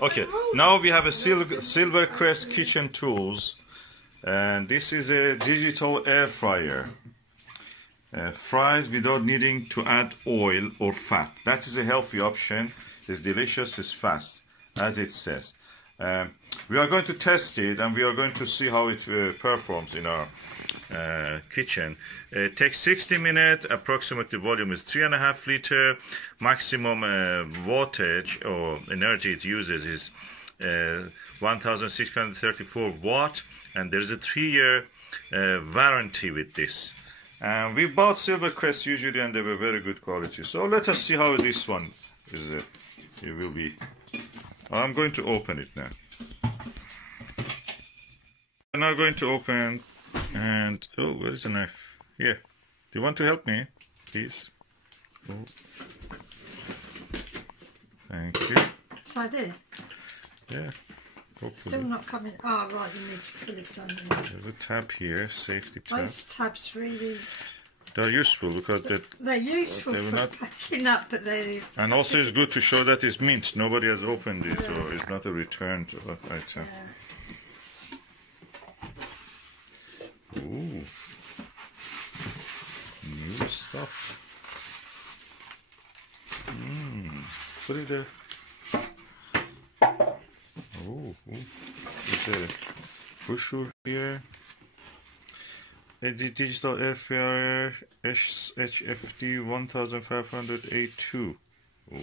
Okay, now we have a Silvercrest kitchen tools, and this is a digital air fryer. Fries without needing to add oil or fat. That is a healthy option. It's delicious, it's fast, as it says. We are going to test it, and we are going to see how it performs in our kitchen. It takes 60 minutes. Approximately volume is 3.5 liter. Maximum wattage or energy it uses is 1634 watt, and there is a 3-year warranty with this. We bought Silvercrest usually, and they were very good quality. So let us see how this one is. It will be. I'm going to open it now. I'm now going to open, and oh, where is the knife? Here. Do you want to help me, please? Oh. Thank you. Is that it? Yeah. Hopefully. Still not coming. Oh, right, you need to pull it down. There's a tab here, safety tab. Those tabs really... They're useful because they're useful for not packing up, but they... And also it's good to show that it's mint. Nobody has opened it, or it's not a returned item. Yeah. Ooh. New stuff. Put it there. Oh, it's a pusher here. A digital air fryer HFD 1500A2. Oh,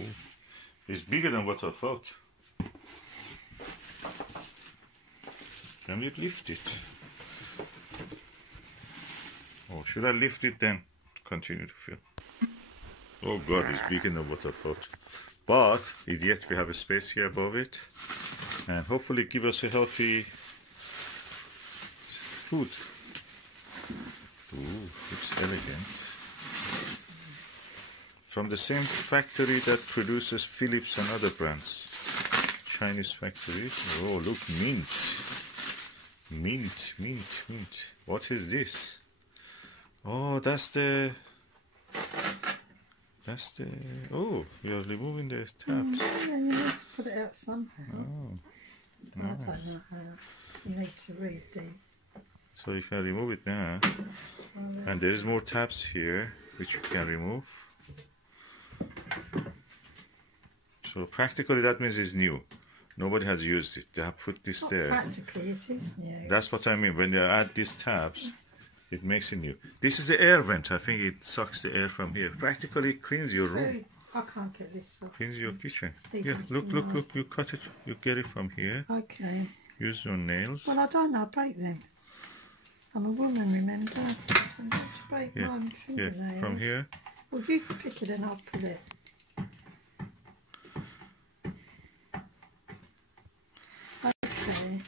it's bigger than what I thought. Can we lift it? Oh, should I lift it then to continue to fill? Oh God, it's bigger than what I thought. But yet we have a space here above it, and hopefully give us a healthy food. Ooh, looks elegant. From the same factory that produces Philips and other brands. Chinese factory. Oh, look, mint. Mint, mint, mint. What is this? Oh, that's the... Oh, you're removing the tabs. Yeah, you need to put it out somehow. Oh. I don't know how. You need to read the... So you can remove it now. And there is more tabs here which you can remove. So practically that means it's new. Nobody has used it. They have put this there. Practically it is new. That's what I mean. When you add these tabs, it makes it new. This is the air vent. I think it sucks the air from here. Practically cleans your room. I can't get this off. Cleans your kitchen. Yeah, look. You cut it. You get it from here. Okay. Use your nails. Well, I don't know. I break them. I'm a woman, remember? I'm not to break my fingernails. Yeah, from here. Well, you can pick it and I'll pull it. Okay.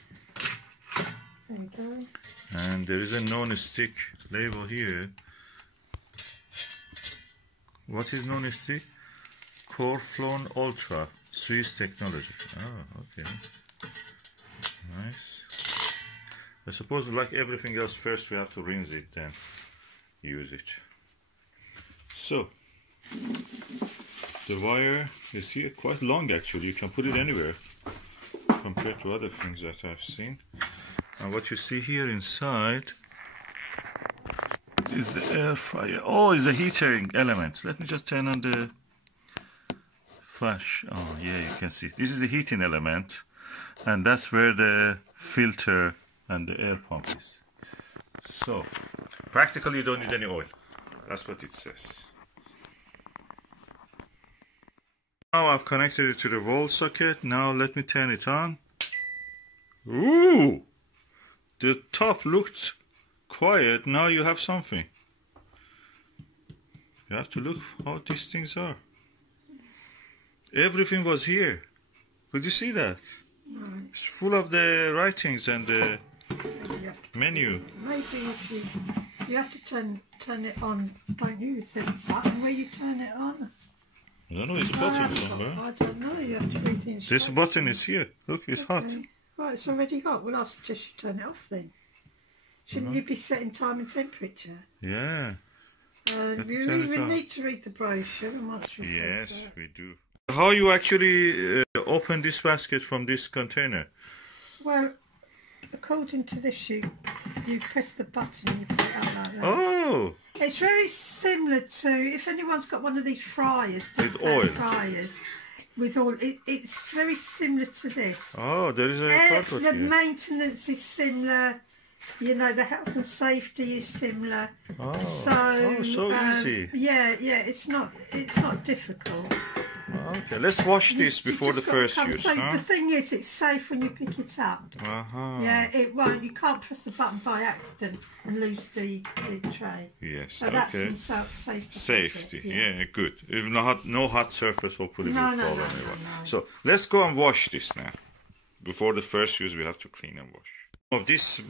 There you go. And there is a non-stick label here. What is non-stick? Coreflon Ultra Swiss technology. Oh, okay. Nice. I suppose, like everything else, first we have to rinse it, then use it. So, the wire is here, quite long actually. You can put it anywhere compared to other things that I've seen. And what you see here inside is the air fryer. Oh, it's a heating element. Let me just turn on the flash. Oh yeah, you can see. This is the heating element, and that's where the filter and the air pump is. So practically you don't need any oil. That's what it says. Now I've connected it to the wall socket. Now let me turn it on. Ooh! The top looked quiet. Now you have something. You have to look how these things are. Everything was here. Could you see that? Right. It's full of the writings and the menu. Maybe if you have to turn it on, don't you? It's a button where you turn it on. I don't know, it's a button somewhere. I don't know, you have to read the instructions. This button is here. Look, it's hot. Right, it's already hot. Well, I suggest you turn it off then. Shouldn't you be setting time and temperature? Yeah. We need to read the brochure. And once yes, we do. How you actually open this basket from this container? Well, according to this, you press the button and you put it out like that. Oh! It's very similar to, if anyone's got one of these fryers, With oil. fryers, with oil, it's very similar to this. Oh, there is a cardboard The here. maintenance is similar, you know, the health and safety is similar. Oh, So easy. Yeah, it's not difficult. Okay, let's wash this before the just gotta first come- use. So Huh? the thing is, it's safe when you pick it up. Yeah, it won't. You can't press the button by accident and lose the tray. Yes, So that's okay. in safety. Safety, yeah, good. If no hot surface, hopefully will fall on anyone. No. So let's go and wash this now. Before the first use, we have to clean and wash. Of this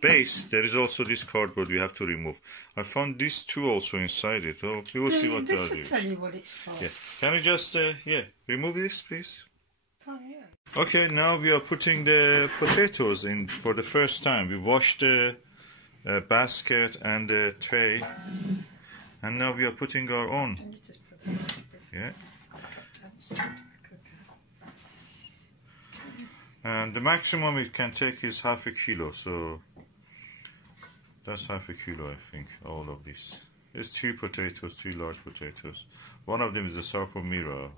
base, there is also this cardboard we have to remove. I found these two also inside it. Oh, we will see what they are. This will tell you what it's for. Yeah. Can we just remove this, please? Can't you? Okay, now we are putting the potatoes in for the first time. We washed the basket and the tray, and now we are putting our own. Yeah. And the maximum it can take is half a kilo, so that's half a kilo, I think, all of this. It's 3 potatoes, 3 large potatoes. One of them is a sarcomira,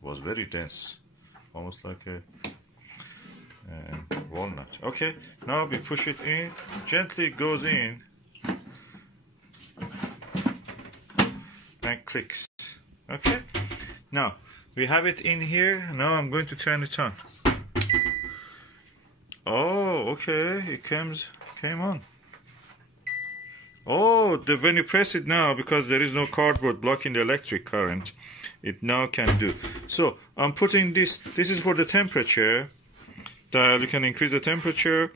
was very dense, almost like a walnut. Okay, now we push it in, gently it goes in, and clicks. Okay, now we have it in here. Now I'm going to turn it on. Oh, okay, it came on. Oh, when you press it now, because there is no cardboard blocking the electric current, it now can do. So I'm putting this is for the temperature, that you can increase the temperature,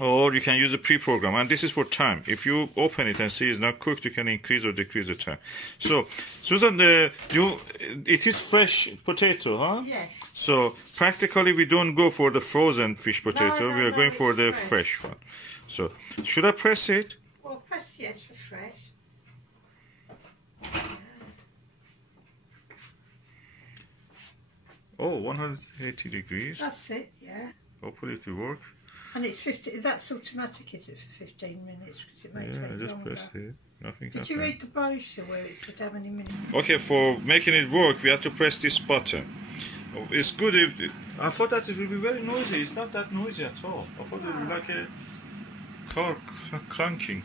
or you can use a pre-program, and this is for time. If you open it and see it's not cooked, you can increase or decrease the time. So Susan, it is fresh potato, huh? Yes. So practically we don't go for the frozen fish potato, we are going for the fresh one. So should I press it? Well, press yes for fresh. Oh, 180 degrees. That's it, yeah. Hopefully it will work. And it's 50. That's automatic, is it, for 15 minutes? Because it may Yeah, I take just longer. pressed it. Nothing Did you happened. read the brochure where it said how many minutes? Okay, for making it work, we have to press this button. Oh, it's good if... I thought that it would be very noisy. It's not that noisy at all. I thought it would be like a car clanking.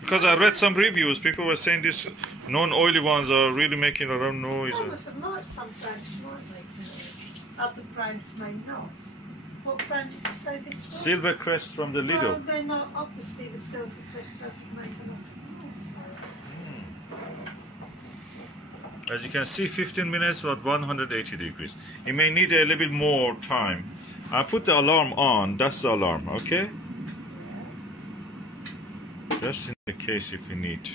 Because I read some reviews, people were saying these non-oily ones are really making a lot of noise. Some brands might make noise. Other brands may not. What brand did you say this was? Silvercrest from the Lidl. Well, they're not. Obviously, the Silvercrest doesn't make a lot of noise. As you can see, 15 minutes at 180 degrees. It may need a little bit more time. I put the alarm on. That's the alarm, okay? Just in the case if you need.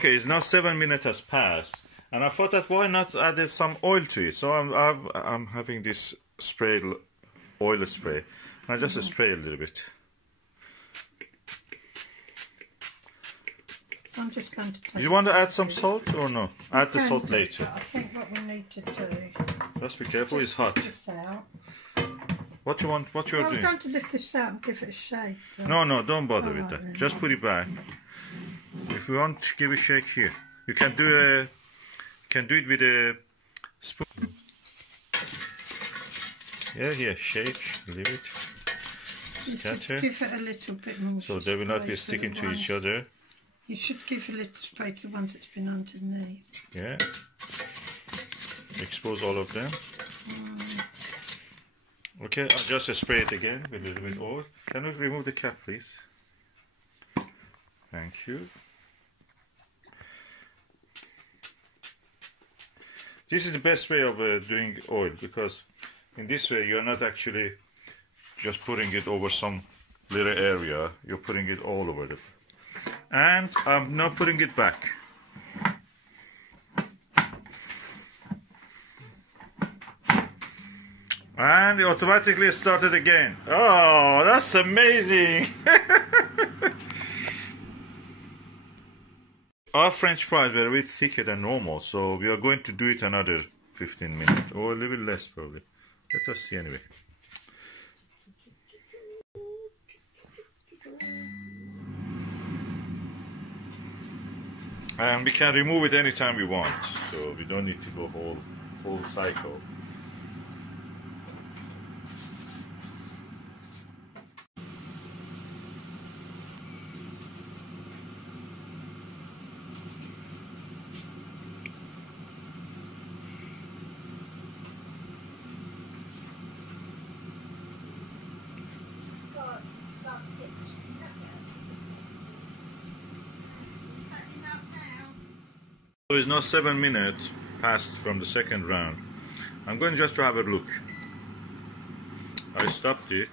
Okay, it's now 7 minutes has passed, and I thought that why not add some oil to it? So I'm having this spray, oil spray. I just spray a little bit. So I'm just going to take. You want to add some salt or no? Add the salt later. I think what we need to do. Just be careful, it's hot. This out. What you want? What you are I'm doing? going to lift this out and give it a shake. No, don't bother with Alright that. then. Just put it back. If you want, give a shake here. You can do it with a spoon. Yeah, shake, leave it. You Scatter. should give it a little bit more. So they will not be spray to sticking the to each ones- other. You should give a little spray to the ones that's been underneath. Yeah. Expose all of them. Okay, I'll just spray it again with a little bit of oil. Can we remove the cap, please? Thank you. This is the best way of doing oil, because in this way you're not actually just putting it over some little area, you're putting it all over the... And I'm now putting it back. And it automatically started again. Oh, that's amazing! our French fries were a bit thicker than normal, so we are going to do it another 15 minutes, or a little less probably. Let us see anyway. And we can remove it anytime we want, so we don't need to go full cycle. So it's now 7 minutes passed from the second round. I'm going just to have a look. I stopped it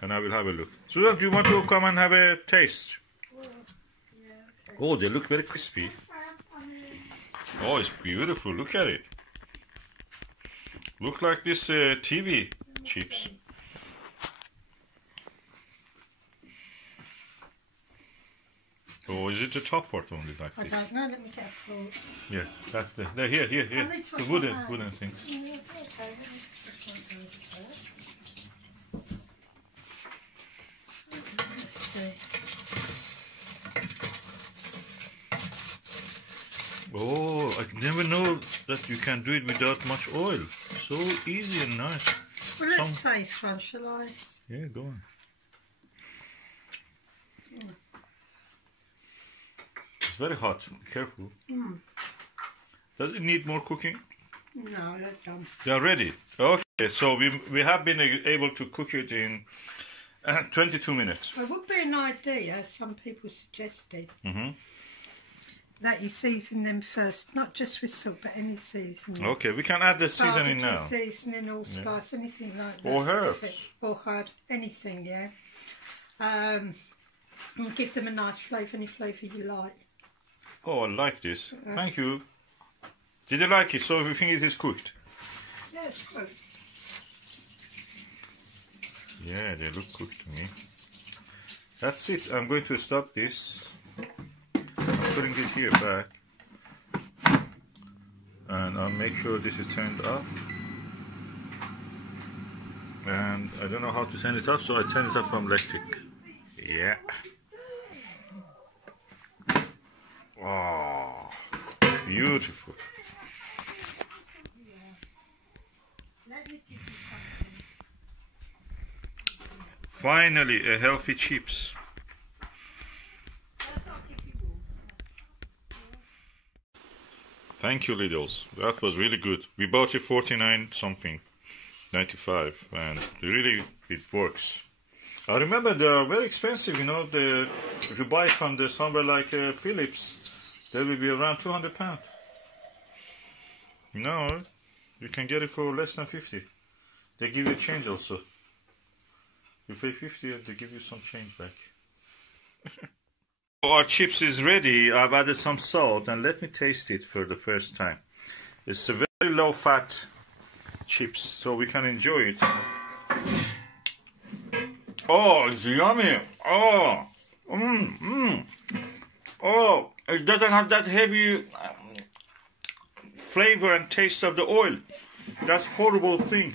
and I will have a look. Susan, do you want to come and have a taste? Oh, they look very crispy. Oh, it's beautiful. Look at it. Look like this TV chips. Or is it the top part only like this? I don't know, let me get a fork. Yeah, that's the here. The wooden thing. Oh, I never know that you can do it without much oil. So easy and nice. Well, let's taste one, shall I? Yeah, go on. It's very hot. Be careful. Does it need more cooking? No, that's done. They are ready. Okay, so we have been able to cook it in 22 minutes. Well, it would be an idea, some people suggested, that you season them first, not just with salt, but any seasoning. Okay, we can add the seasoning now. Seasoning, allspice, anything like that. Or herbs. Or herbs, anything, yeah. And give them a nice flavour, any flavour you like. Oh, I like this. Thank you. Did you like it? So you think it is cooked? Yeah, it's cooked. Yeah, they look cooked to me. That's it. I'm going to stop this. I'm putting it here back. And I'll make sure this is turned off. And I don't know how to turn it off, so I turn it off from electric. Yeah. Oh, beautiful. Finally, a healthy chips. Thank you, Lidl's. That was really good. We bought it 49 something, 95, and really it works. I remember they are very expensive, you know. If you buy it from somewhere like Philips, they will be around £200. No, you can get it for less than 50. They give you change also. You pay 50 and they give you some change back. Our chips is ready. I've added some salt and let me taste it for the first time. It's a very low fat chips, so we can enjoy it. Oh, it's yummy. Oh, oh, it doesn't have that heavy flavor and taste of the oil. That's horrible thing.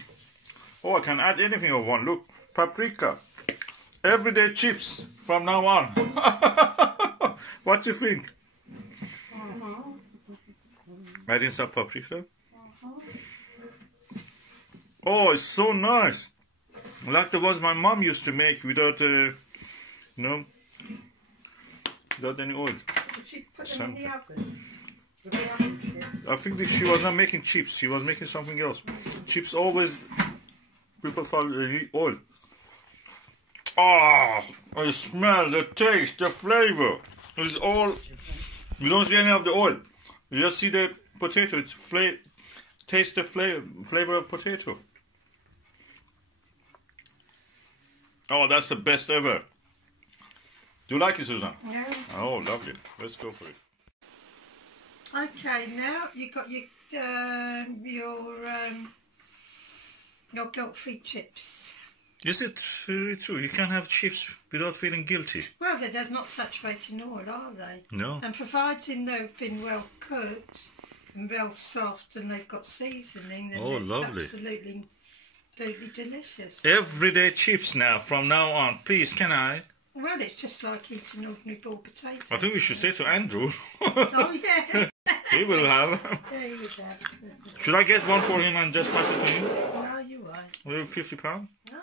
Oh, I can add anything I want. Look, paprika. Everyday chips from now on. What do you think? Adding some paprika. Oh, it's so nice. Like the ones my mom used to make without, without any oil. Did she put them in the oven? The oven chips? I think that she was not making chips. She was making something else. Chips always people follow the oil. Ah, the smell, the taste, the flavor. It's all. You don't see any of the oil. You just see the potato. It's taste the flavor of potato. Oh, that's the best ever. Do you like it, Susan? Yeah. Oh, lovely. Let's go for it. Okay, now you've got your guilt-free chips. Is it really true? You can't have chips without feeling guilty? Well, they're not saturated in oil, are they? No. And providing they've been well cooked and well soft and they've got seasoning, then it's lovely. absolutely delicious. Everyday chips now, from now on. Please, can I? Well, it's just like eating ordinary boiled potatoes. I think we should say to Andrew. Oh, yeah. He will have. There you go. Should I get one for him and just pass it to him? No, you won't. Will £50? No.